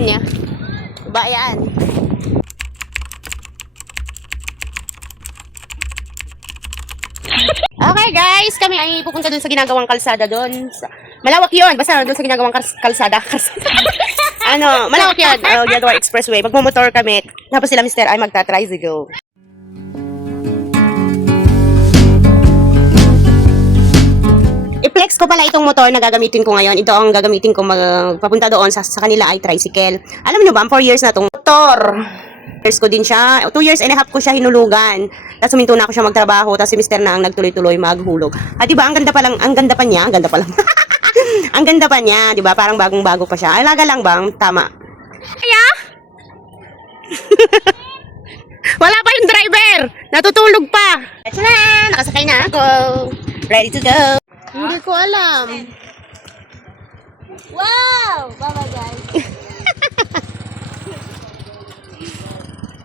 niya. Ba yan? Okay guys, kami ay pupunta dun sa ginagawang kalsada dun. Malawak yun, basta dun sa ginagawang kalsada. Ano, malawak yun. Ginagawa expressway. Magmumotor kami. Tapos sila mister ay magta-tricycle. I-flex ko pala itong motor na gagamitin ko ngayon. Ito ang gagamitin ko magpapunta doon sa kanila ay tricycle. Alam niyo ba, 4 years na itong motor. Years ko din siya. 2 years and a half ko siya hinulugan. Tapos huminto na ako siya magtrabaho. Tapos si mister na ang nagtuloy-tuloy maghulog. At diba, ang ganda pa lang, ang ganda pa niya. Ang ganda pa lang. Ang ganda pa niya, diba? Parang bagong-bago pa siya. Alaga lang bang? Tama. Kaya? Wala pa yung driver. Natutulog pa. Tcharan! Nakasakay na ako. Ready to go. Hindi ko alam. Wow! Bye-bye guys.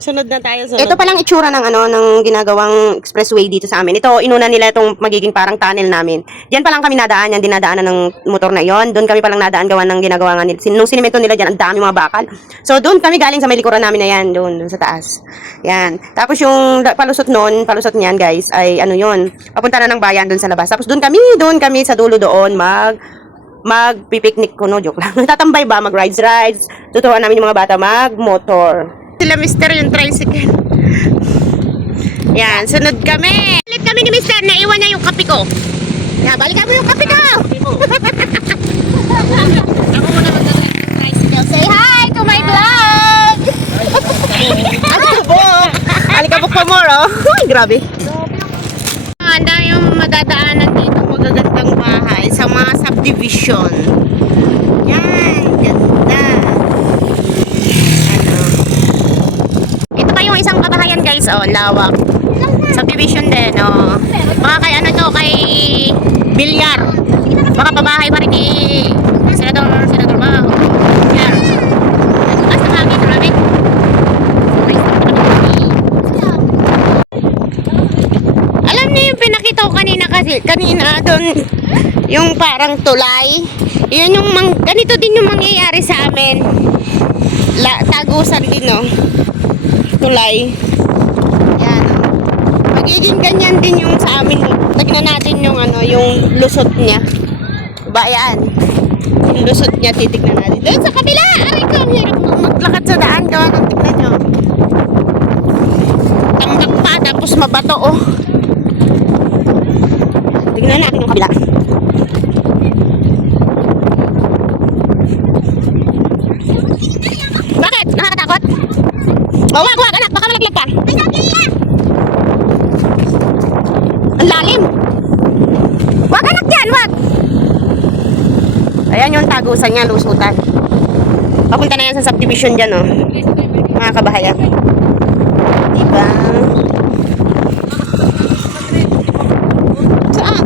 Sunod na tayo, sunod. Ito palang itsura ng ng ginagawang expressway dito sa amin. Ito, inuna nila itong magiging parang tunnel namin. Diyan pa lang kami nadaan, yan dinadaanan ng motor na yon. Doon kami palang nadaan gawa ng ginagawa nga nila. Nung sinimento nila diyan, ang dami mga bakal. So, doon kami galing sa may likuran namin na yan, doon sa taas. Yan. Tapos yung palusot palusot niyan, guys, ay ano yon. Papunta na ng bayan doon sa labas. Tapos doon kami sa dulo doon magpipiknik ko, no, joke lang. Tatambay ba, rides. Tuturuan namin yung mga bata mag-motor. Sila mister yung tricycle. Yan, sunod kami. Balik kami ni mister, naiwan niya yung kape ko. Yan, balikan mo yung kape ko. Ako muna mag-drive ng tricycle. Say hi to my vlog! Alikabok! Alikabok pa more, oh. Grabe. Ang dami yung madadaanan dito, magagandang bahay sa mga subdivision. Yan, ganda. Yung isang kabahayan guys, oh, lawak. Subdivision din, oh. Baka kay kay Bilyar. Baka pabahay pa rin ni Senador ba? Yan. Basta kami, marami. Alam niyo yung pinakita ko kanina doon, yung parang tulay. Yun yung ganito din yung mangyayari sa amin. Tagusan din, oh. Tulay. Yan. Magiging ganyan din yung sa amin. Tignan natin yung yung lusot niya. Ba yan? Yung lusot niya, titignan natin. Doon sa kabila! Aray ko, ang hirap maglakad sa daan. Gawa ng tignan nyo. Tambak pa, tapos mabato, oh. Tignan natin yung kabila. Bakit? Nakakatakot? Wag, anak, baka malaglag ka. Ang lalim. Wag, anak dyan, wag. Ayan yung tagusan niya, lusutan. Papunta na yan sa subdivision dyan, oh. Mga kabahayan. Diba? Saan?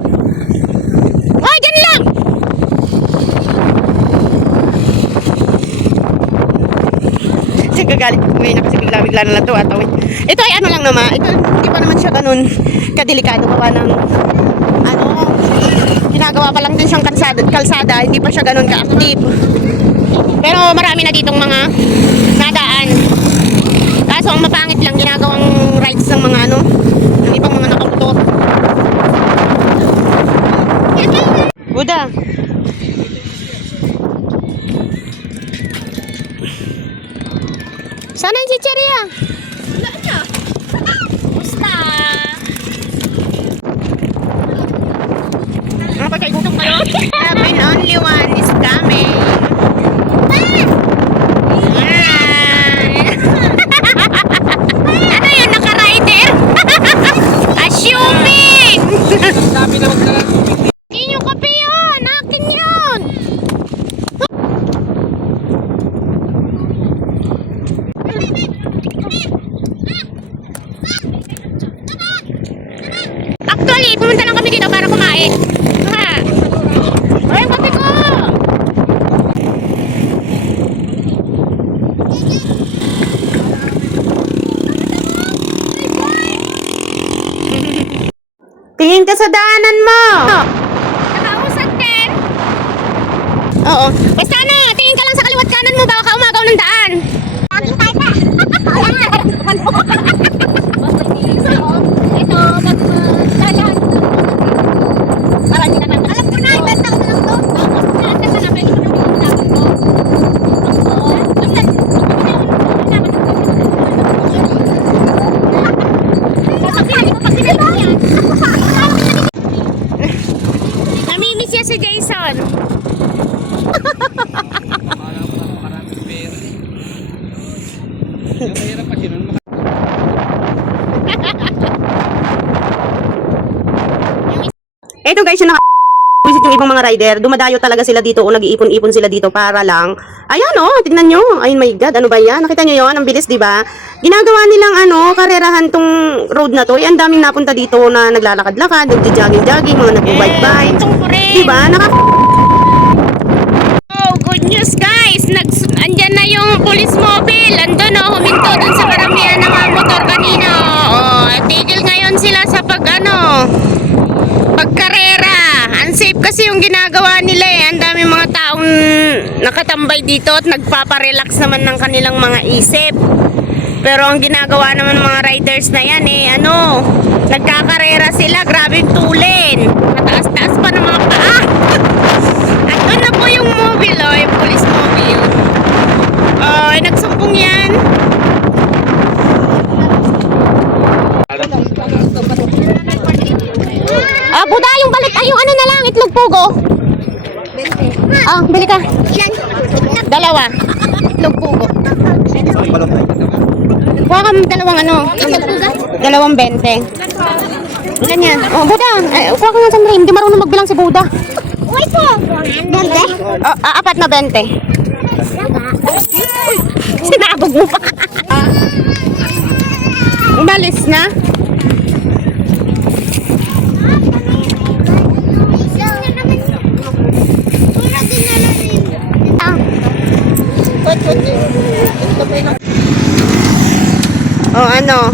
Oh, dyan lang. Gagalit ngayon na kasi bigla na lang ito atawin. Ito ay lang naman. Ito hindi pa naman siya ganun kadelikado pa ng ginagawa pa lang din siyang kalsada. Hindi pa siya ganun ka-active. Pero marami na ditong mga nadaan. Kaso ang mapangit lang ginagawang rides ng mga ng ibang mga nakamotor. Buda. Sana yung chicheria? Wala niya. Basta. Mga pagkaigutom kayo? Heaven only one is coming. Ano yun? Naka-rider? Assuming! Hindi nyo kape yun! Akin yun! Actually, pumunta lang kami dito para kumain. Ay, kape ko! Tingin ka sa daanan mo! Nakausap din. Oo. Basta tingin ka lang sa kaliwat kanan mo, baka ka umagaw ng daan. Eto guys, yung visit yung ibang mga rider, dumadayo talaga sila dito o nag-iipon-ipon sila dito para lang. Ayan oh, tignan nyo. Ay my God, ano ba yan? Nakita nyo yon? Ang bilis, di ba? Ginagawa nilang karerahan tong road na to. Ang daming napunta dito na naglalakad-lakad, nagja-jogging-jogging, mga nag-bike-bike. Di ba? Oh, good news guys! Andyan na yung police mobile. Andun oh, huminto dun sa karamihan ng mga motor kanina. Oh, tigil ngayon sila sa pagkarera. Unsafe kasi yung ginagawa nila eh. Ang dami mga taong nakatambay dito at nagpaparelax naman ng kanilang mga isip. Pero ang ginagawa naman ng mga riders na yan eh, nagkakarera sila, grabe tulin. Mataas-taas pa ng mga paa. At doon na po yung mobile, oh, yung police mobile. Oh, nagsumpong yan. Buda, yung balik, yung ano na lang, itlog pugo. Bili ka. Ilan? Dalawa. Itlog pugo. Kuha ka dalawang dalawang 20. Ilan yan? Oh, Buda. Kuha ka nga sandali. Hindi marunong magbilang si Buda. Uy po. 20? Apat na 20. Sinabog mo pa. Umalis na? Oh, ano?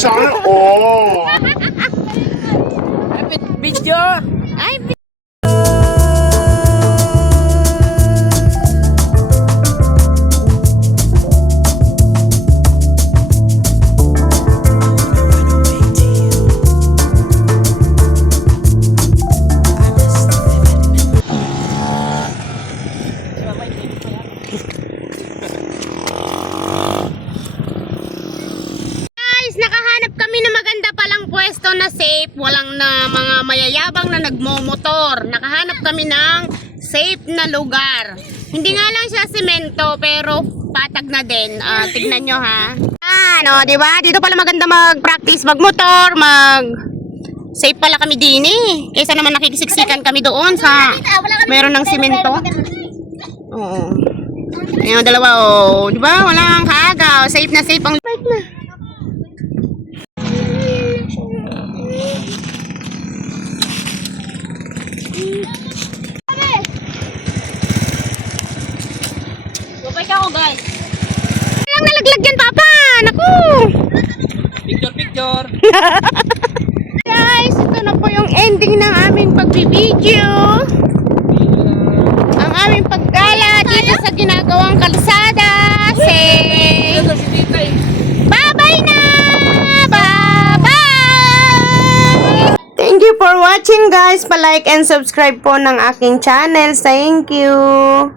Sana all! Video. Ay, nakahanap kami na maganda palang pwesto na safe, walang na mga mayayabang na nagmomotor. Nakahanap kami ng safe na lugar. Hindi nga lang siya semento pero patag na din. Tignan nyo ha. Di ba? Dito pala maganda mag-practice magmotor, safe pala kami din eh. Kaysa naman nakikisiksikan kami doon sa meron ng semento. Oo. Ayan, dalawa oh. Di ba? Walang kaagaw. Safe na safe ang bike na. Gopay ka ako guys. Walang nalaglag yan papa. Naku. Picture! Guys, ito na po yung ending ng aming pagbibideo. Ang aming paggala dito sa ginagawang kalsada. Say bye-bye na! Bye-bye! Thank you for watching guys. Pa-like and subscribe po ng aking channel. Thank you.